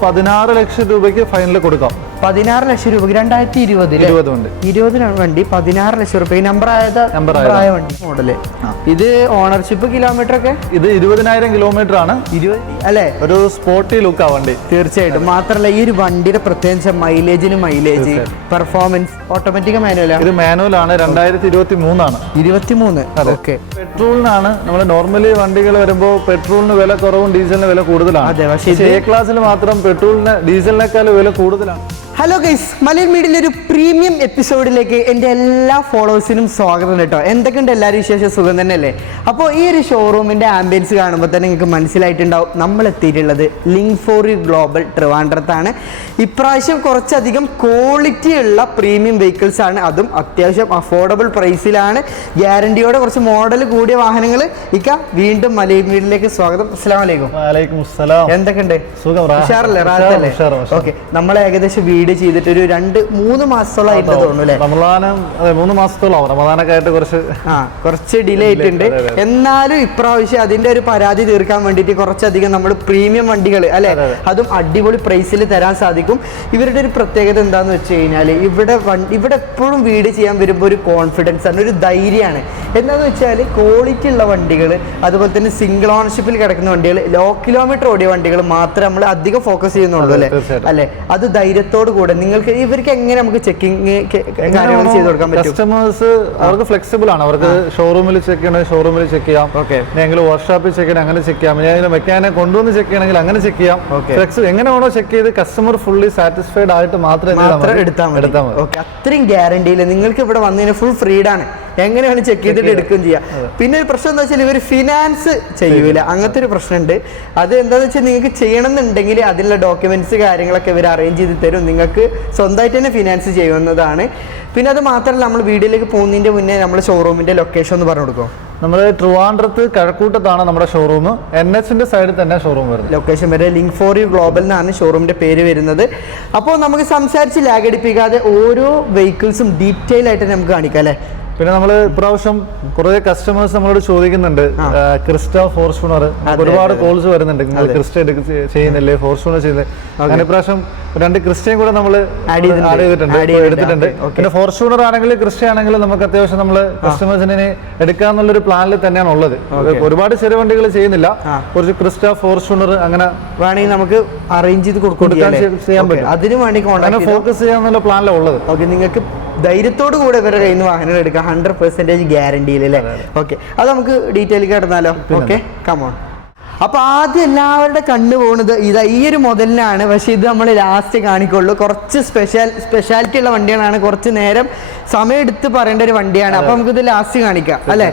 16 ലക്ഷം രൂപയ്ക്ക് ഫൈനൽ കൊടുക്കാം. 16 ലക്ഷം രൂപയ്ക്ക് 2020 വണ്ടി 16 ലക്ഷം രൂപയ്ക്ക് നമ്പറായ വണ്ടി മോഡല്. ഇത് ഓണർഷിപ്പ് കിലോമീറ്റർ ഒക്കെ ഇത് 20,000 കിലോമീറ്റർ ആണ്. 20 അല്ലേ? ഒരു സ്പോർട്ടി ലുക്കാ വണ്ടി. തീർച്ചയായിട്ടും. മാത്രമല്ല ഈ ഒരു വണ്ടിയുടെ പ്രത്യേകിച്ച് മൈലേജ് പെർഫോമൻസ് ഓട്ടോമാറ്റിക് മാനുവൽ. ഇത് മാനുവൽ ആണ്. 2023 ആണ്. 23. ഓക്കെ. പെട്രോളിനാണ് നമ്മൾ നോർമലി വണ്ടികൾ വരുമ്പോൾ പെട്രോളിന് വില കുറവും ഡീസലിന് വില കൂടുതലാണ്. അതെ, പക്ഷേ എ ക്ലാസ്സിൽ മാത്രം പെട്രോളിന് ഡീസലിനേക്കാൾ വില കൂടുതലാണ്. ഹലോ ഗൈസ്, മലയാളം മീഡിയയിലെ ഒരു പ്രീമിയം എപ്പിസോഡിലേക്ക് എൻ്റെ എല്ലാ ഫോളോവേഴ്സിനും സ്വാഗതം കേട്ടോ. എന്തൊക്കെയുണ്ട് എല്ലാവരും വിശേഷം? സുഖം തന്നെയല്ലേ? അപ്പോൾ ഈ ഒരു ഷോറൂമിൻ്റെ ആംബിയൻസ് കാണുമ്പോൾ തന്നെ നിങ്ങൾക്ക് മനസ്സിലായിട്ടുണ്ടാവും നമ്മൾ എത്തിയിട്ടുള്ളത് Link4U ഗ്ലോബൽ ട്രിവാൻഡ്രത്താണ്. ഇപ്രാവശ്യം കുറച്ചധികം ക്വാളിറ്റി ഉള്ള പ്രീമിയം വെഹിക്കിൾസ് ആണ്, അതും അത്യാവശ്യം അഫോർഡബിൾ പ്രൈസിലാണ്. ഗ്യാരണ്ടിയോടെ കുറച്ച് മോഡൽ കൂടിയ വാഹനങ്ങൾ. വീണ്ടും മലയാളം മീഡിയയിലേക്ക് സ്വാഗതം. അസ്സലാമു അലൈക്കും. വഅലൈക്കും അസ്സലാം. എന്തൊക്കെയുണ്ട്? സുഖം, ഉഷാറല്ലേ? റാഹത്തല്ലേ? ഓക്കെ. നമ്മൾ ഏകദേശം വീഡിയോ ചെയ്തിട്ട് ഒരു 2-3 മാസത്തോളമായിട്ട് തോന്നുന്നു അല്ലേ? 3 മാസത്തോളം റമദാനൊക്കെ ആയിട്ട് കുറച്ച് ഡിലേ ആയിട്ടുണ്ട്. എന്നാലും ഇപ്രാവശ്യം അതിന്റെ ഒരു പരാതി തീർക്കാൻ വേണ്ടിയിട്ട് കുറച്ചധികം നമ്മൾ പ്രീമിയം വണ്ടികൾ അല്ലെ, അതും അടിപൊളി പ്രൈസിൽ തരാൻ സാധിക്കും. ഇവരുടെ ഒരു പ്രത്യേകത എന്താന്ന് വെച്ച് കഴിഞ്ഞാൽ ഇവിടെ എപ്പോഴും വീഡിയോ ചെയ്യാൻ വരുമ്പോൾ ഒരു കോൺഫിഡൻസ് ആണ്, ഒരു ധൈര്യമാണ്. എന്താന്ന് വെച്ചാൽ ക്വാളിറ്റി ഉള്ള വണ്ടികൾ, അതുപോലെ തന്നെ സിംഗിൾ ഓണർഷിപ്പിൽ കിടക്കുന്ന വണ്ടികൾ, ലോ കിലോമീറ്റർ ഓടിയ വണ്ടികൾ മാത്രമേ നമ്മൾ അധികം ഫോക്കസ് ചെയ്യുന്നുള്ളൂ അല്ലെ. അത് ധൈര്യത്തോട് കൂടെ നിങ്ങൾക്ക് ഇവർക്ക് എങ്ങനെ നമുക്ക് ചെക്കിങ് കാര്യങ്ങൾ ചെയ്ത് കൊടുക്കാൻ പറ്റും? കസ്റ്റമേഴ്സ് അവർക്ക് ഫ്ലെക്സിബിൾ ആണ്. അവർക്ക് ഷോറൂമിൽ ചെക്ക് ചെയ്യണമെങ്കിൽ ഷോറൂമിൽ ചെക്ക് ചെയ്യാം. എങ്കിൽ വർക്ക്ഷോപ്പിൽ ചെക്ക് ചെയ്യണം, അങ്ങനെ ചെക്ക് ചെയ്യാം. മെക്കാനെ കൊണ്ടുവന്ന് ചെക്ക് ചെയ്യണമെങ്കിൽ അങ്ങനെ ചെക്ക് ചെയ്യാം. എങ്ങനെ വേണോ ചെക്ക് ചെയ്ത് കസ്റ്റമർ ഫുള്ളി സാറ്റിസ്ഫൈഡ് ആയിട്ട് മാത്രമേ എടുത്താൽ മതി. അത്രയും ഗ്യാരണ്ടിയിൽ നിങ്ങൾക്ക് ഇവിടെ വന്നതിന് ഫുൾ ഫ്രീഡാണ്. എങ്ങനെയാണ് ചെക്ക് ചെയ്തിട്ട് എടുക്കുകയും ചെയ്യാം. പിന്നെ ഒരു പ്രശ്നം എന്താ വെച്ചാൽ ഇവർ ഫിനാൻസ് ചെയ്യൂല, അങ്ങനത്തെ ഒരു പ്രശ്നമുണ്ട്. അത് എന്താണെന്ന് വെച്ചാൽ നിങ്ങൾക്ക് ചെയ്യണമെന്നുണ്ടെങ്കിൽ അതിനുള്ള ഡോക്യുമെന്റ്സ് കാര്യങ്ങളൊക്കെ ഇവർ അറേഞ്ച് ചെയ്ത് തരും. നിങ്ങൾക്ക് സ്വന്തമായിട്ട് തന്നെ ഫിനാൻസ് ചെയ്യുന്നതാണ്. പിന്നെ അത് മാത്രമല്ല, നമ്മൾ വീഡിയോയിലേക്ക് പോകുന്നതിന്റെ മുന്നേ നമ്മുടെ ഷോറൂമിന്റെ ലൊക്കേഷൻ ഒന്ന് പറഞ്ഞു കൊടുക്കും. നമ്മൾ ട്രിവാൻഡ്രത്ത് കഴക്കൂട്ടത്താണ് നമ്മുടെ ഷോറൂം. NHന്റെ സൈഡിൽ തന്നെ ഷോറൂം വരുന്നത്. ലൊക്കേഷൻ വരെ Link4U ഗ്ലോബൽ എന്നാണ് ഷോറൂമിന്റെ പേര് വരുന്നത്. അപ്പോൾ നമുക്ക് സംസാരിച്ച് ലാഗടിപ്പിക്കാതെ ഓരോ വെഹിക്കിൾസും ഡീറ്റെയിൽ ആയിട്ട് നമുക്ക് കാണിക്കാം അല്ലേ. പിന്നെ നമ്മൾ ഇപ്രാവശ്യം കുറെ കസ്റ്റമേഴ്സ് നമ്മളോട് ചോദിക്കുന്നുണ്ട്, ക്രിസ്റ്റ, ഫോർച്യൂണർ, ഒരുപാട് കോൾസ് വരുന്നുണ്ട്. നിങ്ങൾ ക്രിസ്റ്റ ചെയ്യുന്നില്ലേ, ഫോർച്യൂണർ ചെയ്യുന്നില്ലേ? അങ്ങനെ ഇപ്രാവശ്യം 2 ക്രിസ്റ്റയും കൂടെ നമ്മൾ എടുത്തിട്ടുണ്ട്. പിന്നെ ഫോർച്യൂണർ ആണെങ്കിലും ക്രിസ്റ്റ ആണെങ്കിലും നമുക്ക് അത്യാവശ്യം നമ്മൾ കസ്റ്റമേഴ്സിനെ എടുക്കാന്നുള്ളൊരു പ്ലാനിൽ തന്നെയാണ് ഉള്ളത്. ഒരുപാട് ചെറിയ വണ്ടികൾ ചെയ്യുന്നില്ല, കുറച്ച് ക്രിസ്റ്റ, ഫോർച്യൂണർ അങ്ങനെ വേണമെങ്കിൽ നമുക്ക് അറേഞ്ച് ചെയ്ത് കൊടുക്കാൻ ചെയ്യാൻ പറ്റും. അതിന് വേണ്ടി ഫോക്കസ് ചെയ്യാന്നുള്ള പ്ലാനിലാണ് ഉള്ളത്. ഓക്കെ, നിങ്ങൾക്ക് ധൈര്യത്തോടു കൂടെ ഇവരുടെ കയ്യിൽ നിന്ന് വാഹനം എടുക്കാം 100% ഗ്യാരണ്ടിയിൽ അല്ലേ. ഓക്കെ, അത് നമുക്ക് ഡീറ്റെയിൽ കിടന്നാലോ? Okay, come on. അപ്പൊ ആദ്യം എല്ലാവരുടെ കണ്ണു പോകുന്നത് ഈ ഒരു മോഡലിനാണ്. പക്ഷെ ഇത് നമ്മൾ ലാസ്റ്റ് കാണിക്കുള്ളൂ. കുറച്ച് സ്പെഷ്യാലിറ്റി ഉള്ള വണ്ടികളാണ്, കുറച്ച് നേരം സമയം എടുത്ത് പറയേണ്ട ഒരു വണ്ടിയാണ്. അപ്പൊ നമുക്കിത് ലാസ്റ്റ് കാണിക്കാം അല്ലെ.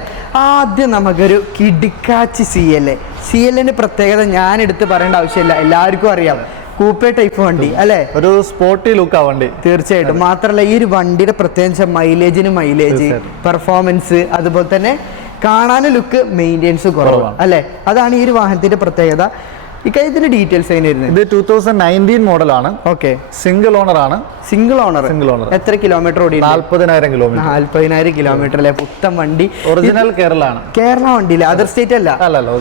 ആദ്യം നമുക്കൊരു കിടുക്കാച്ചി CL പ്രത്യേകത ഞാൻ എടുത്ത് പറയേണ്ട ആവശ്യമില്ല, എല്ലാവർക്കും അറിയാം. കൂപ്പേ ടൈപ്പ് വണ്ടി അല്ലെ, ഒരു സ്പോർട്ടി ലുക്കാ വണ്ടി. തീർച്ചയായിട്ടും. മാത്രമല്ല ഈ ഒരു വണ്ടിയുടെ പ്രത്യേകിച്ച് മൈലേജ് പെർഫോമൻസ്, അതുപോലെ തന്നെ കാണാനും ലുക്ക്, മെയിൻ്റെനൻസ് കുറവാണ് അല്ലെ. അതാണ് ഈ ഒരു വാഹനത്തിന്റെ പ്രത്യേകത. ഇക്കാര്യത്തിന്റെ ഡീറ്റെയിൽസ് എങ്ങനെയായിരുന്നു? ഇത് 2019 മോഡലാണ്. ഓക്കെ, സിംഗിൾ ഓണർ ആണ്. Single owner. എത്ര കിലോമീറ്റർ ഓടി? 40,000 കിലോമീറ്റർ അല്ലെ. പുത്തൻ വണ്ടി, ഒറിജിനൽ കേരള വണ്ടിയില്ല, അതർ സ്റ്റേറ്റ് അല്ല,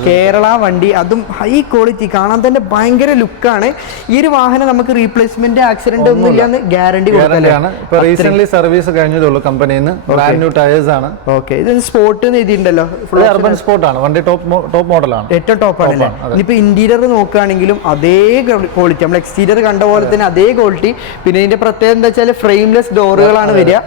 കേരള വണ്ടി. അതും ഹൈ ക്വാളിറ്റി, കാണാൻ തന്നെ ഭയങ്കര ലുക്കാണ്. ഈ ഒരു വാഹനം നമുക്ക് റീപ്ലേസ്മെന്റ് ആക്സിഡന്റ് ഒന്നും ഇല്ലാന്ന് ഗ്യാരണ്ടി കൊടുക്കാനാണ്. സർവീസ് കഴിഞ്ഞതുള്ളൂ കമ്പനിയിൽ നിന്ന്. ബ്രാൻഡ് ന്യൂ ടയേഴ്സ് ആണ്. ഓക്കെ, ഇത് സ്പോർട്ട് എഴുതിയിട്ടുണ്ടല്ലോ, ഫുൾ അർബൻ സ്പോർട്ട് ആണ് വണ്ടി. ടോപ്പ് മോഡലാണ്, ഏറ്റവും ടോപ്പ് ആണ്. ഇനിയിപ്പോ ഇന്റീരിയർ നോക്കുകയാണെങ്കിലും അതേ ക്വാളിറ്റി, നമ്മൾ എക്സ്റ്റീരിയർ കണ്ട പോലെ തന്നെ അതേ ക്വാളിറ്റി. പിന്നെ ഇതിന്റെ പ്രത്യേകത എന്താ വെച്ചാൽ ഫ്രെയിംലെസ് ഡോറുകളാണ് വരിക.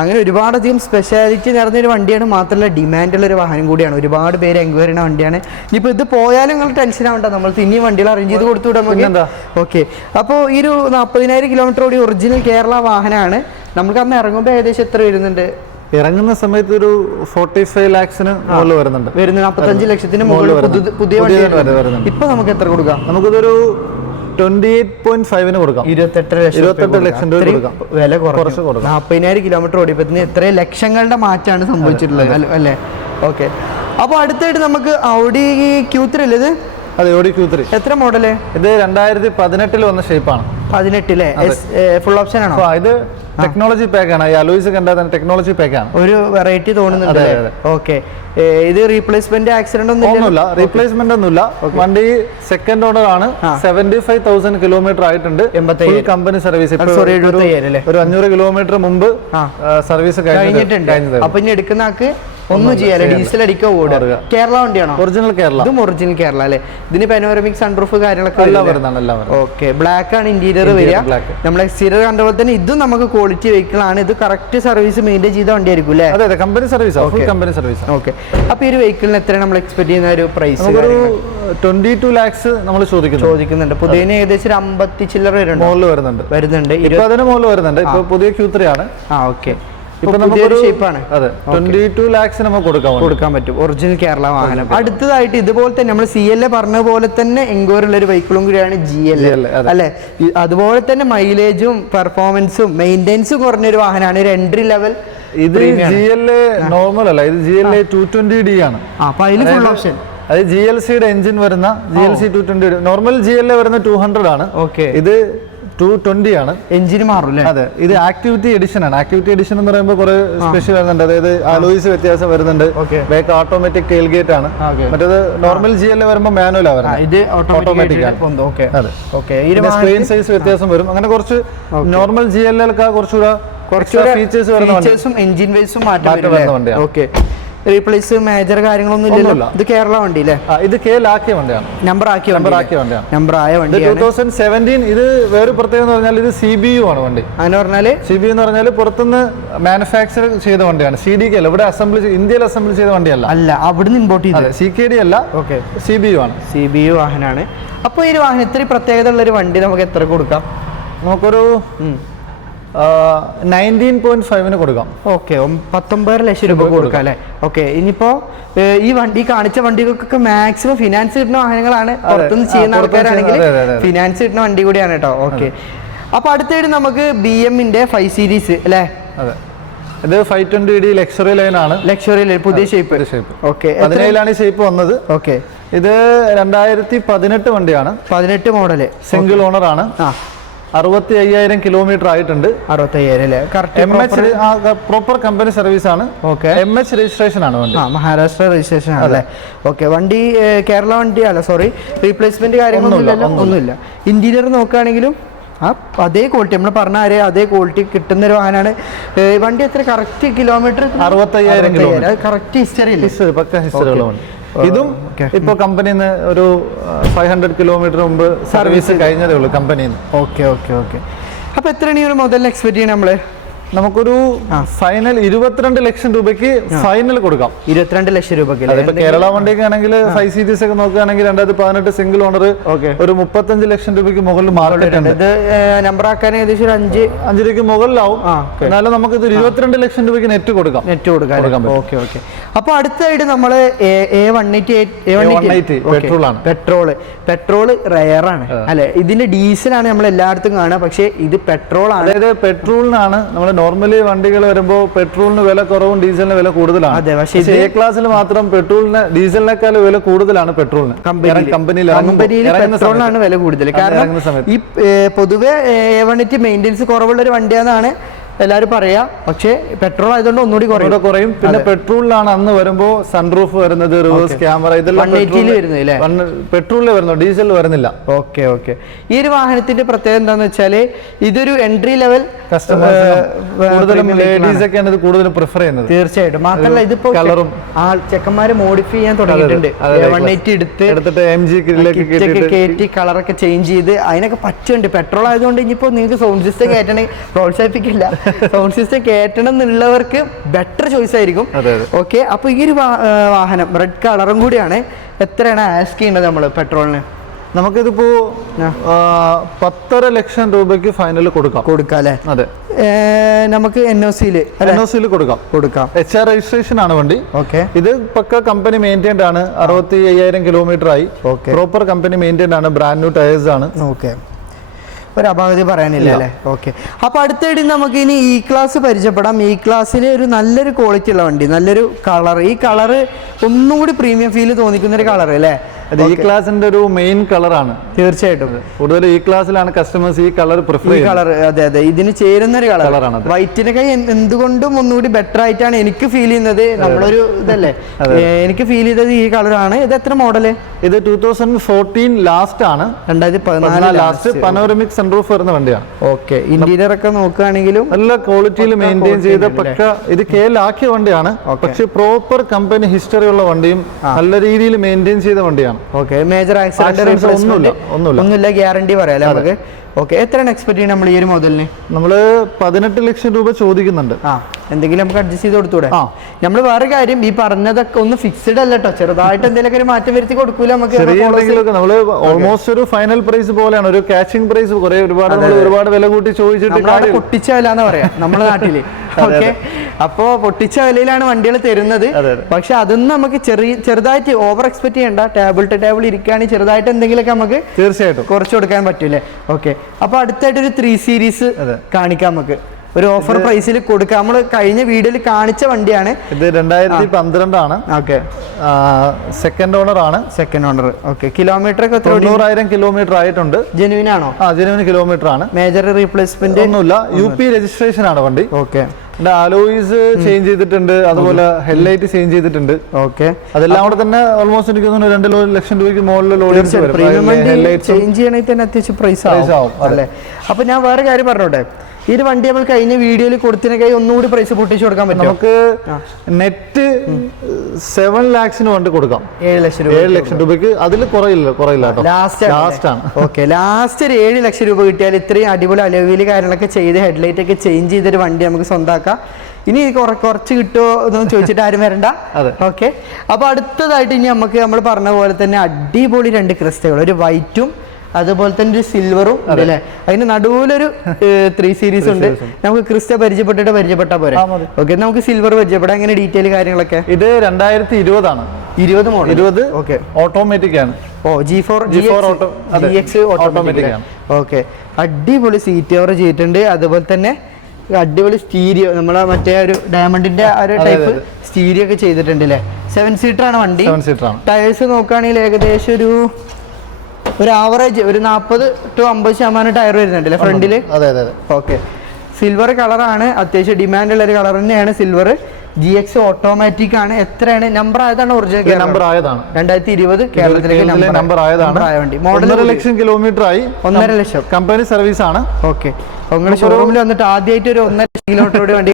അങ്ങനെ ഒരുപാടധികം സ്പെഷ്യാലിറ്റി നിറഞ്ഞൊരു വണ്ടിയാണ്. മാത്രമല്ല ഡിമാൻഡുള്ള ഒരു വാഹനം കൂടിയാണ്. ഒരുപാട് പേര് എൻക്വയറി ചെയ്യുന്ന വണ്ടിയാണ്. ഇനിയിപ്പോൾ ഇത് പോയാലും നിങ്ങൾ ടെൻഷൻ ആവണ്ട, നമ്മൾ ഇനിയും വണ്ടികൾ അറേഞ്ച് ചെയ്ത് കൊടുത്തു വിടാൻ നമുക്ക്. ഓക്കെ, അപ്പോൾ ഈ ഒരു 40,000 കിലോമീറ്റർ ഓടി ഒറിജിനൽ കേരള വാഹനമാണ്. നമുക്ക് അന്ന് ഇറങ്ങുമ്പോൾ ഏകദേശം എത്ര വരുന്നുണ്ട്? ഇറങ്ങുന്ന സമയത്ത് ഒരു 45 lakhsന് മുകളിൽ വരുന്നുണ്ട്. 45 ലക്ഷത്തിന് മുകളിൽ പുതിയ വണ്ടി. ഇപ്പൊ നമുക്ക് എത്ര കൊടുക്കാം? നമുക്കിതൊരു 28.5 കൊടുക്കാം. 28 ലക്ഷം രൂപ കൊടുക്കാം. വില കുറച്ച് കൊടുക്കാം. 40,000 കിലോമീറ്റർ ഓടിയപ്പോ എത്ര ലക്ഷങ്ങളുടെ മാറ്റമാണ് സംഭവിച്ചിട്ടുള്ളത് അല്ലേ. ഓക്കെ, അപ്പൊ അടുത്തായിട്ട് നമുക്ക് Audi Q3 അല്ലേ ഇത്? അതെ ഓഡി Q3. എത്ര മോഡല്? ഇത് 2018 വന്ന ഷേപ്പാണ്. 18 ഫുൾ ഓപ്ഷൻ ആണോ? ഇത് ടെക്നോളജി പാക്ക് ആണ്. ഈ അലോയ്സ് കണ്ടാൽ തന്നെ ടെക്നോളജി പാക്ക് ആണ്. ഒരു വെറൈറ്റി തോന്നുന്നുണ്ട്. ഓക്കെ, ഇത് റീപ്ലേസ്മെന്റ് ആക്സിഡന്റ് ഒന്നുമില്ല, റീപ്ലേസ്മെന്റ് ഒന്നുമില്ല. വണ്ടി സെക്കൻഡ് ഓണർ ആണ്. 75,000 കിലോമീറ്റർ ആയിട്ടുണ്ട്. കമ്പനി സർവീസ് ഒരു 500 കിലോമീറ്റർ മുമ്പ് സർവീസ് കഴിഞ്ഞിട്ടുണ്ട്. അപ്പൊ ഇനി എടുക്കുന്ന ആൾക്ക് ഒന്നും ചെയ്യാല, ഡീസൽ അടിക്കുക ഓടുക. കേരള വണ്ടിയാണോ? ഒറിജിനൽ കേരള. ഇതും ഒറിജിനൽ കേരള അല്ലേ? ഇതിന് പാനോരമിക് സൺറൂഫ് കാര്യങ്ങളൊക്കെ ഓക്കെ. ബ്ലാക്ക് ആണ് ഇന്റീരിയർ വരിക. നമ്മൾ എക്സ്റ്റീരിയർ കണ്ട പോലെ തന്നെ ഇതും നമുക്ക് ക്വാളിറ്റി വെഹിക്കിൾ ആണ്. ഇത് കറക്റ്റ് സർവീസ് മെയിൻറ്റെയിൻ ചെയ്ത വണ്ടി ആയിരിക്കും അല്ലേ? അതെ, company service, company service. Okay, അപ്പൊ ഈ ഒരു വെഹിക്കിളിന് എത്ര നമ്മൾ എക്സ്പെക്ട് ചെയ്യുന്ന ഒരു പ്രൈസ്? ഒരു 22 lakhs നമ്മൾ ചോദിക്കുന്നുണ്ട്. പുതിയ ഏകദേശം 50 ചില്ലറ വരുന്നുണ്ട്. ഇപ്പൊ അതിന് മുകളിൽ വരുന്നുണ്ട്. ഇപ്പൊ പുതിയ Q3 ആണ്. ഓക്കെ, ഇപ്പൊ നമുക്കൊരു ഷേപ്പാണ്. അതെ, 22 lakhs നമുക്ക് കൊടുക്കാൻ പറ്റും. ഒറിജിനൽ കേരള വാഹനം. അടുത്തതായിട്ട് ഇതുപോലെ തന്നെ നമ്മൾ CLA പറഞ്ഞ പോലെ തന്നെ എൻക്വയറിയുള്ള ഒരു വെഹിക്കിളും കൂടിയാണ് GLA അല്ലെ? അതുപോലെ തന്നെ മൈലേജും പെർഫോമൻസും മെയിൻ്റെനൻസും കുറഞ്ഞൊരു വാഹനമാണ്. ഒരു എൻട്രി ലെവൽ. ഇത് GLA നോർമൽ അല്ല, ഇത് GLA 220D ആണ്. അപ്പൊ അതിൽ ഫുൾ ഓപ്ഷൻ. അത് GLCയുടെ എഞ്ചിൻ വരുന്ന GLC 220. നോർമൽ GLA വരുന്ന 200 ആണ്. ഓക്കെ, ഇത് 220 ആണ്. എഞ്ചിന് മാറും. അതെ, ഇത് ആക്ടിവിറ്റി എഡിഷൻ ആണ്. ആക്ടിവിറ്റി എഡിഷൻ എന്ന് പറയുമ്പോൾ കുറെ സ്പെഷ്യൽ വരുന്നുണ്ട്. അതായത് അലോയ്സ് വ്യത്യാസം വരുന്നുണ്ട്. ബാക്ക് ഓട്ടോമാറ്റിക് ടെയിൽ ഗേറ്റ് ആണ്. മറ്റേത് നോർമൽ GLA വരുമ്പോൾ മാനുവലാ വരുന്നത്. ഇത് ഓട്ടോമാറ്റിക് ആണ്. സ്ക്രീൻ സൈസ് വ്യത്യാസം വരും. അങ്ങനെ കുറച്ച് നോർമൽ GLA കുറച്ചുകൂടെ ഫീച്ചേഴ്സ് വരുന്ന എഞ്ചിൻ വൈസും മാറ്റം വരുന്നുണ്ട്. ഓക്കെ, റീപ്ലേസ് മേജർ കാര്യങ്ങളൊന്നും ഇല്ലല്ലോ. ഇത് കേരള വണ്ടി അല്ലേ? ഇത് ആക്കിയ വണ്ടിയാണ്. നമ്പർ ആയ വണ്ടി 2017. ഇത് വേറെ പ്രത്യേകത എന്ന് പറഞ്ഞാൽ ഇത് CBU ആണ് വണ്ടി. അങ്ങനെ പറഞ്ഞാല് CBU എന്ന് പറഞ്ഞാൽ പുറത്തുനിന്ന് മാനുഫാക്ചർ ചെയ്ത വണ്ടിയാണ്. CDK അല്ല, ഇവിടെ ഇന്ത്യയിൽ അസംബിൾ ചെയ്ത വണ്ടിയല്ല. അവിടുന്ന് ഇമ്പോർട്ട് ചെയ്തത്. CKD അല്ല. ഓക്കെ, CBU ആണ്. CBU വാഹനമാണ്. അപ്പൊ ഈ വാഹനം ഇത്രയും പ്രത്യേകത ഉള്ള ഒരു വണ്ടി നമുക്ക് എത്ര കൊടുക്കാം? നമുക്കൊരു 19.5 കൊടുക്കാം. ഓക്കെ, 19 ലക്ഷം രൂപ കൊടുക്കാം അല്ലെ? ഓക്കെ, ഇനിയിപ്പോ ഈ വണ്ടി കാണിച്ച വണ്ടികൾക്കൊക്കെ മാക്സിമം ഫിനാൻസ് കിട്ടുന്ന വാഹനങ്ങളാണ്. പുറത്തുനിന്ന് ചെയ്യുന്ന ആൾക്കാരാണെങ്കിൽ ഫിനാൻസ് കിട്ടുന്ന വണ്ടി കൂടിയാണ് കേട്ടോ. ഓക്കെ, അപ്പൊ അടുത്തായിട്ട് നമുക്ക് BMന്റെ 5 സീരീസ് അല്ലേ? അതെ, ഇത് 520D ലക്ഷറി ലൈൻ ആണ്. ലക്ഷറി ലൈൻ പുതിയ ഷേപ്പ്. ഓക്കെ, 17 ഷേപ്പ് വന്നത്. ഓക്കെ, ഇത് 2018 വണ്ടിയാണ്. 18 മോഡല്. സിംഗിൾ ഓണർ ആണ്. 65,000 കിലോമീറ്റർ ആയിട്ടുണ്ട്. 65,000 അല്ലേ? പ്രോപ്പർ കമ്പനി സർവീസ് ആണ്. MH രജിസ്ട്രേഷൻ ആണ് വണ്ടി. മഹാരാഷ്ട്ര രജിസ്ട്രേഷൻ ആണല്ലേ? ഓക്കെ, വണ്ടി കേരള വണ്ടി അല്ല, സോറി, റീപ്ലേസ്മെന്റ് കാര്യങ്ങളൊന്നുമില്ല. ഇന്റീരിയർ നോക്കുകയാണെങ്കിലും അതേ ക്വാളിറ്റി നമ്മൾ പറഞ്ഞ അതേ ക്വാളിറ്റി കിട്ടുന്ന ഒരു വാഹനമാണ്. വണ്ടി എത്ര കറക്റ്റ് കിലോമീറ്റർ? 65,000 കറക്റ്റ് ഹിസ്റ്ററി ഹിസ്റ്ററികളുണ്ട്. ഇതും ഇപ്പൊ കമ്പനിന്ന് ഒരു 500 കിലോമീറ്റർ മുമ്പ് സർവീസ് കഴിഞ്ഞതേ ഉള്ളൂ കമ്പനിന്ന്. ഓക്കെ, അപ്പൊ എത്രയാണ് ഈ ഒരു മുതൽ എക്സ്പെക്ട് ചെയ്യണം നമ്മള്? നമുക്കൊരു ഫൈനൽ 22 ലക്ഷം രൂപയ്ക്ക് ഫൈനൽ കൊടുക്കാം. 22 ലക്ഷം രൂപയ്ക്ക്. കേരള വണ്ടിക്ക് ആണെങ്കിൽ 5 സീരീസ് ഒക്കെ നോക്കുകയാണെങ്കിൽ 2018 സിംഗിൾ ഓണർ ഒരു 35 ലക്ഷം രൂപയ്ക്ക് മുകളിൽ മാർക്കറ്റ് ഉണ്ട്. ഇത് നമ്പർ ആക്കാൻ ഏകദേശം 5 രൂപയ്ക്ക് മുകളിലാവും. എന്നാലും നമുക്ക് ഇത് 22 ലക്ഷം രൂപയ്ക്ക് നെറ്റ് കൊടുക്കാം. ഓക്കെ, അപ്പൊ അടുത്തായിട്ട് നമ്മള് A180 പെട്രോൾ ആണ്. പെട്രോൾ റയർ ആണ് അല്ലെ? ഇതിന്റെ ഡീസലാണ് നമ്മൾ എല്ലായിടത്തും കാണുക, പക്ഷെ ഇത് പെട്രോൾ ആണ്. അതായത് പെട്രോളിനാണ് നമ്മൾ നോർമലി വണ്ടികൾ വരുമ്പോൾ പെട്രോളിന് വില കുറവും ഡീസലിന് വില കൂടുതലാണ്. അതെ, പക്ഷേ A ക്ലാസ്സിൽ മാത്രം പെട്രോളിന് ഡീസലിനേക്കാൾ വില കൂടുതലാണ് പെട്രോളിന്. കമ്പനിയിൽ പെട്രോളിനാണ് വില കൂടുതൽ. കാരണം ഈ പൊതുവെ A180 മെയിൻ്റെനൻസ് കുറവുള്ള ഒരു വണ്ടിയാണെന്നാണ് എല്ലാവരും പറയാ. പക്ഷേ പെട്രോൾ ആയതുകൊണ്ട് ഒന്നുകൂടി കുറയും. പിന്നെ പെട്രോളിലാണ് അന്ന് വരുമ്പോ സൺറൂഫ് വരുന്നത്, റിവേഴ്സ് ക്യാമറ, ഇതെല്ലാം പെട്രോളിൽ വരുന്നു, ഡീസലിൽ വരുന്നില്ല. ഓക്കെ, ഈ ഒരു വാഹനത്തിന്റെ പ്രത്യേകത എന്താന്ന് വെച്ചാല് ഇതൊരു എൻട്രി ലെവൽ കൂടുതലും ലേഡീസ് ഒക്കെയാണ് ഇത് കൂടുതലും പ്രിഫർ ചെയ്യുന്നത്. തീർച്ചയായിട്ടും. മാത്രമല്ല ഇതിപ്പോ കളറും ചെക്കന്മാര് മോഡിഫൈ ചെയ്യാൻ തുടങ്ങിയിട്ടുണ്ട്. 180 എടുത്തിട്ട് MG കയറ്റി കളറൊക്കെ ചേഞ്ച് ചെയ്ത് അതിനൊക്കെ പറ്റുന്നുണ്ട്. പെട്രോൾ ആയതുകൊണ്ട് ഇനിയിപ്പോ നിങ്ങൾക്ക് സൗണ്ട് സിസ്റ്റം കയറ്റണമെങ്കിൽ പ്രോത്സാഹിപ്പിക്കില്ല. സൗണ്ട് സിസ്റ്റം കയറ്റണം എന്നുള്ളവർക്ക് ബെറ്റർ ചോയ്സ് ആയിരിക്കും. ഓക്കെ, അപ്പൊ ഈ ഒരു വാഹനം റെഡ് കളറും കൂടിയാണ്. എത്രയാണ് ആസ്ക് ചെയ്യേണ്ടത് നമ്മള് പെട്രോളിന്? നമുക്കിതിപ്പോ 10.5 ലക്ഷം രൂപയ്ക്ക് ഫൈനൽ കൊടുക്കാം അല്ലേ? അതെ, നമുക്ക് NOC കൊടുക്കാം. HR രജിസ്ട്രേഷൻ ആണ് വണ്ടി. ഓക്കെ, ഇത് പക്ക കമ്പനി മെയിൻറ്റൈൻഡ് ആണ്. 65,000 കിലോമീറ്റർ ആയി. പ്രോപ്പർ കമ്പനി മെയിൻറ്റൈൻഡ് ആണ്. ബ്രാൻഡ് ന്യൂ ടയേഴ്സ് ആണ്. ഓക്കെ, ഒരു അപാകത പറയാനില്ല അല്ലേ? ഓക്കെ, അപ്പൊ അടുത്തിടെ നമുക്ക് ഇനി E ക്ലാസ് പരിചയപ്പെടാം. E ക്ലാസ്സിൽ ഒരു നല്ലൊരു ക്വാളിറ്റി ഉള്ള വണ്ടി, നല്ലൊരു കളർ. ഈ കളറ് ഒന്നും കൂടി പ്രീമിയം ഫീൽ തോന്നിക്കുന്ന ഒരു കളർ അല്ലേ? അത് ഈ ക്ലാസിന്റെ ഒരു മെയിൻ കളറാണ്. തീർച്ചയായിട്ടും കൂടുതൽ ഈ ക്ലാസ്സിലാണ് കസ്റ്റമേഴ്സ് ഈ കളർ പ്രിഫർ ഈ കളർ. അതെ അതെ, ഇതിന് ചേരുന്ന ഒരു കളറാണ്. വൈറ്റിനൊക്കെ എന്തുകൊണ്ടും ഒന്നുകൂടി ബെറ്റർ ആയിട്ടാണ് എനിക്ക് ഫീൽ ചെയ്യുന്നത്. നമ്മളൊരു ഇതല്ലേ, എനിക്ക് ഫീൽ ചെയ്തത് ഈ കളറാണ്. ഇത് എത്ര മോഡല്? ഇത് 2014 ലാസ്റ്റ് ആണ്, 2014 ലാസ്റ്റ് പനോരമിക് സൺറൂഫ് വരുന്ന വണ്ടിയാണ്. ഓക്കെ, ഇന്റീരിയർ ഒക്കെ നോക്കുകയാണെങ്കിലും നല്ല ക്വാളിറ്റിയിൽ മെയിൻറ്റെയിൻ ചെയ്ത പക്ക, ഇത് കേലാക്കിയ വണ്ടിയാണ്. പക്ഷെ പ്രോപ്പർ കമ്പനി ഹിസ്റ്ററി ഉള്ള വണ്ടിയും നല്ല രീതിയിൽ മെയിൻറ്റെയിൻ ചെയ്ത വണ്ടിയാണ്. ഓക്കെ, മേജർ ആക്സിഡന്റ് ഒന്നുമില്ല, ഗ്യാരണ്ടി പറയാം നമുക്ക്. ഓക്കെ, എത്രയാണ് എക്സ്പെക്ട് ചെയ്യുന്നത് നമ്മൾ ഈ ഒരു മോഡലിന്? നമ്മള് 18 ലക്ഷം രൂപ ചോദിക്കുന്നുണ്ട്. എന്തെങ്കിലും നമുക്ക് അഡ്ജസ്റ്റ് ചെയ്ത് കൊടുത്തൂടെ? നമ്മൾ വേറെ കാര്യം, ഈ പറഞ്ഞതൊക്കെ ഒന്ന് ഫിക്സ്ഡ് അല്ല കേട്ടോ, ചെറുതായിട്ട് എന്തെങ്കിലും ഒരു മാറ്റം വരുത്തി കൊടുക്കൂല നമുക്ക്. നമ്മള് ഓൾമോസ്റ്റ് ഒരു ഫൈനൽ പ്രൈസ് പോലെയാണ്, ഒരു കാച്ചിങ് പ്രൈസ്. ഒരുപാട് വില കൂട്ടി ചോദിച്ചിട്ട് പൊട്ടിച്ച വില എന്ന് പറയാം നമ്മുടെ നാട്ടില്. ഓക്കെ, അപ്പോ പൊട്ടിച്ച വിലയിലാണ് വണ്ടികൾ തരുന്നത്. പക്ഷെ അതൊന്നും നമുക്ക് ചെറുതായിട്ട് ഓവർ എക്സ്പെക്ട് ചെയ്യണ്ട. ടേബിൾ ടു ടേബിൾ ഇരിക്കുകയാണെങ്കിൽ ചെറുതായിട്ട് എന്തെങ്കിലുമൊക്കെ നമുക്ക് തീർച്ചയായിട്ടും കുറച്ച് കൊടുക്കാൻ പറ്റൂലേ? ഓക്കെ, അപ്പൊ അടുത്തായിട്ട് ഒരു 3 സീരീസ് കാണിക്കാം നമുക്ക്. ഒരു ഓഫർ പ്രൈസിൽ കൊടുക്കാം. നമ്മൾ കഴിഞ്ഞ വീഡിയോയിൽ കാണിച്ച വണ്ടിയാണ് ഇത്. 2012 ആണ്. ഓക്കെ, സെക്കൻഡ് ഓണർ ആണ്. Second owner. ഓക്കെ, കിലോമീറ്റർ ഒക്കെ 90,000 കിലോമീറ്റർ ആയിട്ടുണ്ട്. ജെനുവിൻ ആണോ? ജെനുവിൻ കിലോമീറ്റർ ആണ്. മേജർ റീപ്ലേസ്മെന്റ് ഒന്നുമില്ല. UP രജിസ്ട്രേഷൻ ആണ് വണ്ടി. ഓക്കെ, അലോയ്സ് ചേഞ്ച് ചെയ്തിട്ടുണ്ട്, അതുപോലെ ഹെഡ്ലൈറ്റ് ചേഞ്ച് ചെയ്തിട്ടുണ്ട്. ഓക്കെ, അതെല്ലാം കൂടെ തന്നെ ഓൾമോസ്റ്റ് എനിക്ക് തോന്നുന്നു 2 ലക്ഷം രൂപയ്ക്ക് മുകളിൽ ചേഞ്ച് ചെയ്യണമെങ്കിൽ തന്നെ അത്യാവശ്യം പ്രൈസ് ആവും അല്ലേ? അപ്പൊ ഞാൻ വേറെ കാര്യം പറഞ്ഞോട്ടെ, ഈ ഒരു വണ്ടി നമ്മൾ കഴിഞ്ഞ വീഡിയോയിൽ കൊടുത്തിനൊക്കെ ഒന്നുകൂടി പ്രൈസ് പൊട്ടിച്ചു കൊടുക്കാൻ പറ്റും നമുക്ക്. നെറ്റ് 7 lakhsന് വണ്ടി കൊടുക്കാം. 7 ലക്ഷം രൂപയ്ക്ക്. അതിൽ കുറയില്ല. ലാസ്റ്റ് ആണ്. ഓക്കെ, ലാസ്റ്റ് ഒരു 7 ലക്ഷം രൂപ കിട്ടിയാൽ ഇത്രയും അടിപൊളി അലോവിയിൽ കാര്യങ്ങളൊക്കെ ചെയ്ത് ഹെഡ്ലൈറ്റ് ഒക്കെ ചേഞ്ച് ചെയ്തൊരു വണ്ടി നമുക്ക് സ്വന്തമാക്കാം. ഇനി കുറച്ച് കിട്ടുമോ എന്നൊന്നും ചോദിച്ചിട്ട് ആരും വരണ്ട. ഓക്കെ, അപ്പൊ അടുത്തതായിട്ട് ഇനി നമ്മൾ പറഞ്ഞ പോലെ തന്നെ അടിപൊളി 2 ക്രിസ്റ്റകൾ, ഒരു വൈറ്റും അതുപോലെ തന്നെ ഒരു സിൽവറും അല്ലേ. അതിന് നടുവിലൊരു 3 സീരീസ് ഉണ്ട്. നമുക്ക് ക്രിസ്റ്റ പരിചയപ്പെട്ടാ പോരെ? ഓക്കെ, നമുക്ക് സിൽവർ പരിചയപ്പെടാം. എങ്ങനെ ഡീറ്റെയിൽ കാര്യങ്ങളൊക്കെ? ഇത് 2020 ആണ്. 20 മോഡൽ. 20. ഓക്കെ, ഓട്ടോമാറ്റിക് ആണ്. G4 GX ഓട്ടോമാറ്റിക് ആണ്. ഓക്കെ, അടിപൊളി സീറ്റ് കവർ ചെയ്തിട്ടുണ്ട്. അതുപോലെ തന്നെ അടിപൊളി സ്റ്റീരിയോ, നമ്മളെ മറ്റേ ഒരു ഡയമണ്ടിന്റെ ഒരു ടൈപ്പ് സ്റ്റീരിയോ ഒക്കെ ചെയ്തിട്ടുണ്ട് അല്ലേ. 7 സീറ്റർ ആണ് വണ്ടി. ടയേഴ്സ് നോക്കുകയാണെങ്കിൽ ഏകദേശം ഒരു ആവറേജ് ഒരു 40 to 50% ടയർ വരുന്നുണ്ടല്ലേ ഫ്രണ്ടില്. ഓക്കെ, സിൽവർ കളറാണ്. അത്യാവശ്യം ഡിമാൻഡ് ഉള്ള ഒരു കളർ തന്നെയാണ് സിൽവർ. GX ഓട്ടോമാറ്റിക് ആണ്. എത്രയാണ് നമ്പർ ആയതാണ്? ഒറിജിനൽ നമ്പർ ആയതാണ്. 2020 കേരളത്തിലേക്ക് നമ്പർ ആയ വണ്ടി. മോഡൽ 1.5 ലക്ഷം കിലോമീറ്റർ ആയി. 1.5 ലക്ഷം കമ്പനി സർവീസ് ആണ്. ഓക്കെ, നിങ്ങളുടെ ഷോറൂമിൽ വന്നിട്ട് ആദ്യമായിട്ട് ഒരു 1.5 ലക്ഷം കിലോമീറ്റർ വണ്ടി.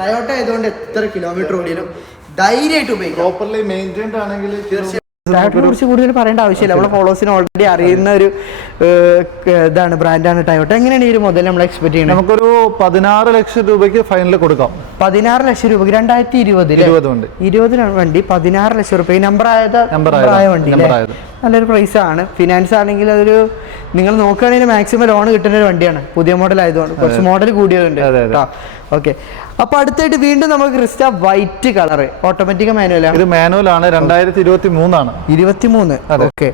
ടയോട്ട ആയതുകൊണ്ട് എത്ര കിലോമീറ്റർ ഓടിയാലും ധൈര്യമായിട്ട് ഉപയോഗിക്കാം. പ്രോപ്പർലി മെയിൻറ്റൈൻഡ് ആണെങ്കിൽ കുറിച്ച് കൂടുതൽ പറയേണ്ട ആവശ്യമില്ല. നമ്മളെ ഫോളോസിന് ഓൾറെഡി അറിയുന്ന ഒരു ഇതാണ്, ബ്രാൻഡാണ് ടയോട്ട. എങ്ങനെയാണ് ഈ ഒരു മുതൽ നമ്മൾ എക്സ്പെക്ട് ചെയ്യുന്നത്? നമുക്കൊരു 16 ലക്ഷം രൂപയ്ക്ക് ഫൈനൽ കൊടുക്കാം. 16 ലക്ഷം രൂപയ്ക്ക് 2020 വണ്ടി 16 ലക്ഷം രൂപ. നമ്പർ ആയ വണ്ടി നല്ലൊരു പ്രൈസ് ആണ്. ഫിനാൻസ് ആണെങ്കിൽ അതൊരു നിങ്ങൾ നോക്കുകയാണെങ്കിൽ മാക്സിമം ലോൺ കിട്ടുന്ന ഒരു വണ്ടിയാണ്. പുതിയ മോഡൽ ആയതുകൊണ്ട് കുറച്ച് മോഡൽ കൂടിയതുണ്ട്. ഓക്കെ, അപ്പൊ അടുത്തായിട്ട് വീണ്ടും നമുക്ക് Crysta white colour automatic manual. ഇത് മാനുവൽ ആണ്. 2023 ആണ്. 23. ഓക്കെ,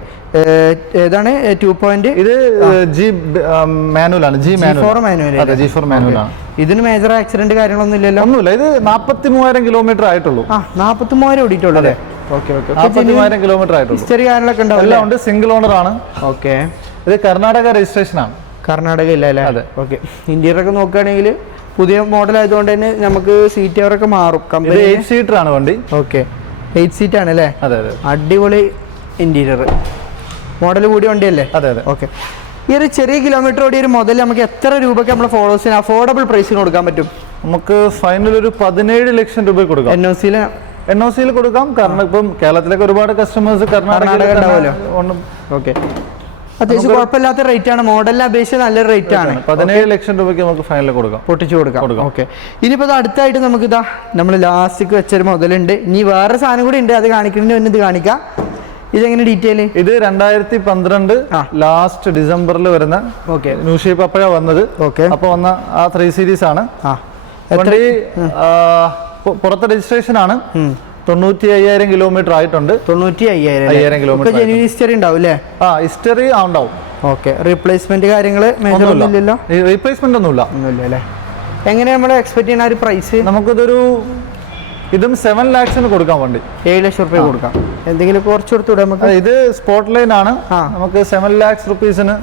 ഏതാണ് 2. ഇത് G മാനുവൽ ആണ്. G4 മാനുവൽ ആണ്. ഇതിന് മേജർ ആക്സിഡന്റ് കാര്യങ്ങളൊന്നും ഇല്ലല്ലോ? ഒന്നുമില്ല. ഇത് 43,000 കിലോമീറ്റർ ആയിട്ടുള്ളൂ. 43,000 ഓടിയിട്ടുള്ളൂ അല്ലേ? ഓക്കെ, 43,000 കിലോമീറ്റർ ആയിട്ടുള്ളൂ. ഹിസ്റ്ററി കാര്യങ്ങളൊക്കെ എല്ലാം ഉണ്ട്. സിംഗിൾ ഓണർ ആണ്. ഓക്കെ, ഇത് കർണാടക രജിസ്ട്രേഷൻ ആണ്. കർണാടക ഇല്ല അല്ലേ? ഓക്കെ, ഇന്ത്യയിൽ ഒക്കെ നോക്കുകയാണെങ്കിൽ പുതിയ മോഡൽ ആയതുകൊണ്ട് തന്നെ നമുക്ക് സീറ്റ് കവറൊക്കെ മാറും. 8 സീറ്റർ ആണ് വണ്ടി. ഓക്കെ, 8 സീറ്റ് ആണ് അല്ലേ? അടിപൊളി ഇന്റീരിയർ, മോഡൽ കൂടിയ വണ്ടിയല്ലേ? ഓക്കെ, ഈ ഒരു ചെറിയ കിലോമീറ്റർ ഓടിയ ഒരു മുതൽ നമുക്ക് എത്ര രൂപയ്ക്ക് നമ്മുടെ ഫോളോവേഴ്സിന് അഫോർഡബിൾ പ്രൈസിന് കൊടുക്കാൻ പറ്റും? നമുക്ക് ഫൈനൽ ഒരു 17 ലക്ഷം രൂപ കൊടുക്കാം. NOC കൊടുക്കാം. കാരണം ഇപ്പം കേരളത്തിലേക്ക് ഒരുപാട് കസ്റ്റമേഴ്സ് കർണാടക ഉണ്ടാവുമല്ലോ. ഓക്കെ, അത്യാവശ്യം കുഴപ്പമില്ലാത്ത റേറ്റ് ആണ്. മോഡലിനെ അപേക്ഷിച്ച് നല്ലൊരു റേറ്റ് ആണ്. 17 ലക്ഷം രൂപയ്ക്ക് നമുക്ക് ഫൈനൽ കൊടുക്കാം, പൊട്ടിച്ചു കൊടുക്കാം. ഓക്കെ, ഇനിയിപ്പോൾ അടുത്തായിട്ട് നമുക്ക് നമ്മൾ ലാസ്റ്റിക്ക് വെച്ചൊരു മുതലുണ്ട്. ഇനി വേറെ സാധനം കൂടി ഉണ്ട്, അത് കാണിക്കുന്നതിന് മുന്നേ ഇത് കാണിക്കാം. ഇതെങ്ങനെ ഡീറ്റെയിൽ? ഇത് 2012 ലാസ്റ്റ് ഡിസംബറിൽ വരുന്ന ന്യൂ ഷേപ്പ് അപ്പോഴാണ് വന്നത്. ഓക്കെ, അപ്പൊ വന്ന ആ 3 സീരീസ് ആണ്. പുറത്തെ രജിസ്ട്രേഷൻ ആണ്. 95,000 കിലോമീറ്റർ ആയിട്ടുണ്ട്. 95,000 കിലോമീറ്റർ ഹിസ്റ്ററി ഉണ്ടാവും അല്ലേ? ഹിസ്റ്ററി ഉണ്ടാവും. ഓക്കെ, റീപ്ലേസ്മെന്റ് കാര്യങ്ങള് റീപ്ലേസ്മെന്റ് ഒന്നുമില്ല അല്ലേ? എങ്ങനെ നമ്മൾ എക്സ്പെക്ട് ചെയ്യുന്ന ഒരു പ്രൈസ്? നമുക്കിതൊരു ഇതും 7 lakhs കൊടുക്കാം വണ്ടി. 7 ലക്ഷം റുപ്യ കൊടുക്കാം. എന്തെങ്കിലും കുറച്ച് കൊടുത്തൂടെ നമുക്ക്? ഇത് സ്പോട്ട് ലൈൻ ആണ്. നമുക്ക് 7 lakhs rupeesന്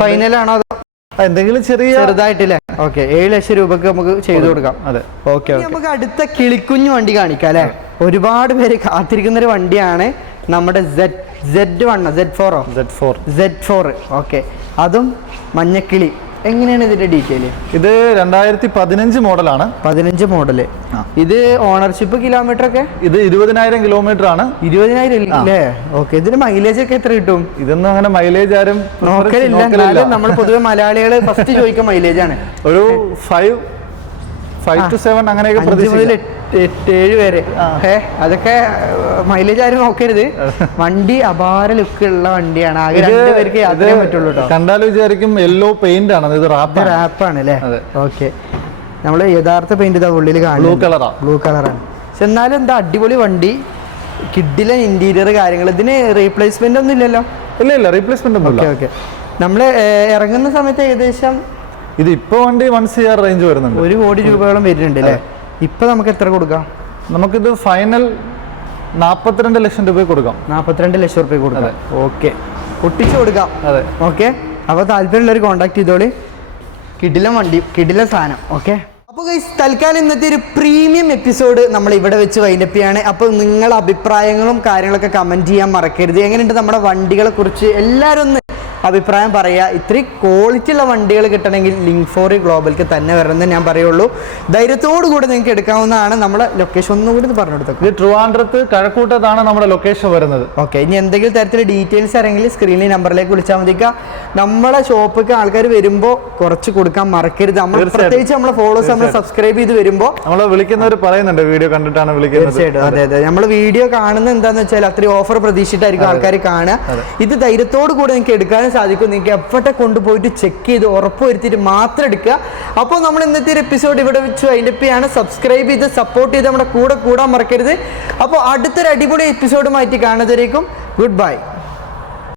ഫൈനലാണോ എന്തെങ്കിലും ചെറുതായിട്ടില്ലേ? ഓക്കെ, 7 ലക്ഷം രൂപക്ക് നമുക്ക് ചെയ്തു കൊടുക്കാം. അതെ, ഓക്കെ. നമുക്ക് അടുത്ത കിളിക്കുഞ്ഞു വണ്ടി കാണിക്കാം അല്ലെ. ഒരുപാട് പേര് കാത്തിരിക്കുന്ന ഒരു വണ്ടിയാണ് നമ്മുടെ Z4. ഓക്കെ, അതും മഞ്ഞക്കിളി. എങ്ങനെയാണ് ഇതിന്റെ ഡീറ്റെയിൽ? ഇത് 2015 മോഡലാണ്. 15 മോഡല്. ഇത് ഓണർഷിപ്പ് കിലോമീറ്റർ ഒക്കെ ഇത് 20,000 കിലോമീറ്റർ ആണ്. 20,000 അല്ലേ? ഓക്കെ. ഇതിന് മൈലേജ് ഒക്കെ എത്ര കിട്ടും? ഇതൊന്നും അങ്ങനെ മൈലേജ് ആരും നോക്കലില്ല. നമ്മൾ പൊതുവെ മലയാളികൾ ഫസ്റ്റ് ചോദിക്കുന്ന മൈലേജ് ആണ്. ഒരു 5 to 7 അങ്ങനെയൊക്കെ 7 വരെ. അതൊക്കെ മൈലേജ് ആരും നോക്കരുത്. വണ്ടി അപാര ലുക്ക് ഉള്ള വണ്ടിയാണ്. ആകെ 2 പേർക്ക് യാത്ര ചെയ്യാൻ പറ്റുള്ളൂ കേട്ടോ. കണ്ടാലും വിചാരിക്കും യെല്ലോ പെയിന്റ് ആണ്. ഇത് റാപ്പാണ് അല്ലേ? ഓക്കെ. നമ്മള് യഥാർത്ഥ പെയിന്റ് ഇതാ ഉള്ളിൽ കാണും, ബ്ലൂ കളറാണ്. പക്ഷെ എന്നാലും എന്താ അടിപൊളി വണ്ടി, കിഡിലെ ഇന്റീരിയർ കാര്യങ്ങൾ. ഇതിന് റീപ്ലേസ്മെന്റ് ഒന്നും ഇല്ലല്ലോ? ഇല്ല, റീപ്ലേസ്മെന്റ് ഒന്നും. ഓക്കെ. നമ്മള് ഇറങ്ങുന്ന സമയത്ത് ഏകദേശം ഇത് ഇപ്പൊ വണ്ടി 1 CR റേഞ്ച് വരുന്നുണ്ട്. 1 കോടി രൂപയോളം വരുന്നുണ്ട് അല്ലേ? ഇപ്പൊ നമുക്ക് എത്ര കൊടുക്കാം? നമുക്കിത് ഫൈനൽ 42 ലക്ഷം രൂപ കൊടുക്കാം. 42 ലക്ഷം രൂപ കൊടുക്കാം. ഓക്കെ, ഒട്ടിച്ചു കൊടുക്കാം. അതെ, ഓക്കെ. അപ്പോൾ താല്പര്യമുള്ളവർ കോൺടാക്ട് ചെയ്തോളി. കിടിലം വണ്ടി, കിടിലം സാധനം. ഓക്കെ. അപ്പോൾ ഗൈസ്, തൽക്കാലം ഇന്നത്തെ ഒരു പ്രീമിയം എപ്പിസോഡ് നമ്മൾ ഇവിടെ വെച്ച് വൈൻഡപ്പ് ചെയ്യാണ്. അപ്പോൾ നിങ്ങളുടെ അഭിപ്രായങ്ങളും കാര്യങ്ങളൊക്കെ കമൻറ്റ് ചെയ്യാൻ മറക്കരുത്. എങ്ങനെയുണ്ട് നമ്മുടെ വണ്ടികളെ കുറിച്ച് എല്ലാവരും ഒന്ന് അഭിപ്രായം പറയുക. ഇത്രയും ക്വാളിറ്റി ഉള്ള വണ്ടികൾ കിട്ടണമെങ്കിൽ Link4 ഗ്ലോബൽക്ക് തന്നെ വരണമെന്ന് ഞാൻ പറയുള്ളൂ. ധൈര്യത്തോടു കൂടി നിങ്ങൾക്ക് എടുക്കാവുന്നതാണ്. നമ്മുടെ ലൊക്കേഷൻ ഒന്നും കൂടി പറഞ്ഞു കൊടുത്തു. ഇത് ട്രിവാൻഡ്രത്ത് കഴക്കൂട്ടത്താണ് നമ്മുടെ ലൊക്കേഷൻ വരുന്നത്. ഓക്കെ. ഇനി എന്തെങ്കിലും തരത്തിൽ ഡീറ്റെയിൽസ് ആണെങ്കിൽ സ്ക്രീനിൽ നമ്പറിലേക്ക് വിളിച്ചാൽ മതിക്കുക. നമ്മളെ ഷോപ്പിലേക്ക് ആൾക്കാർ വരുമ്പോൾ കുറച്ച് കൊടുക്കാൻ മറക്കരുത്. നമ്മൾ പ്രത്യേകിച്ച് നമ്മളെ ഫോളോവേഴ്സ് നമ്മൾ സബ്സ്ക്രൈബ് ചെയ്ത് വരുമ്പോൾ നമ്മളെ വിളിക്കുന്നവർ പറയുന്നുണ്ട് വീഡിയോ കണ്ടിട്ടാണ് വിളിക്കുന്നത്. തീർച്ചയായിട്ടും. അതെ. നമ്മൾ വീഡിയോ കാണുന്നത് എന്താണെന്ന് വെച്ചാൽ അത്രയും ഓഫർ പ്രതീക്ഷിച്ചിട്ടായിരിക്കും ആൾക്കാർ കാണുക. ഇത് ധൈര്യത്തോടു കൂടി നിങ്ങൾക്ക് എടുക്കാനും സാധിക്കും. നിങ്ങൾക്ക് എവിടെ കൊണ്ടുപോയിട്ട് ചെക്ക് ചെയ്ത് ഉറപ്പ് വരുത്തിയിട്ട് മാത്രം എടുക്കുക. അപ്പോൾ നമ്മൾ ഇന്നത്തെ ഒരു എപ്പിസോഡ് ഇവിടെ വെച്ച് വൈൻഡപ്പ് ചെയ്യാണ്. സബ്സ്ക്രൈബ് ചെയ്ത് സപ്പോർട്ട് ചെയ്ത് നമ്മുടെ കൂടെ കൂടാൻ മറക്കരുത്. അപ്പോൾ അടുത്തൊരു അടിപൊളി എപ്പിസോഡുമായിട്ട് കാണുന്നതിലേക്കും ഗുഡ് ബൈ.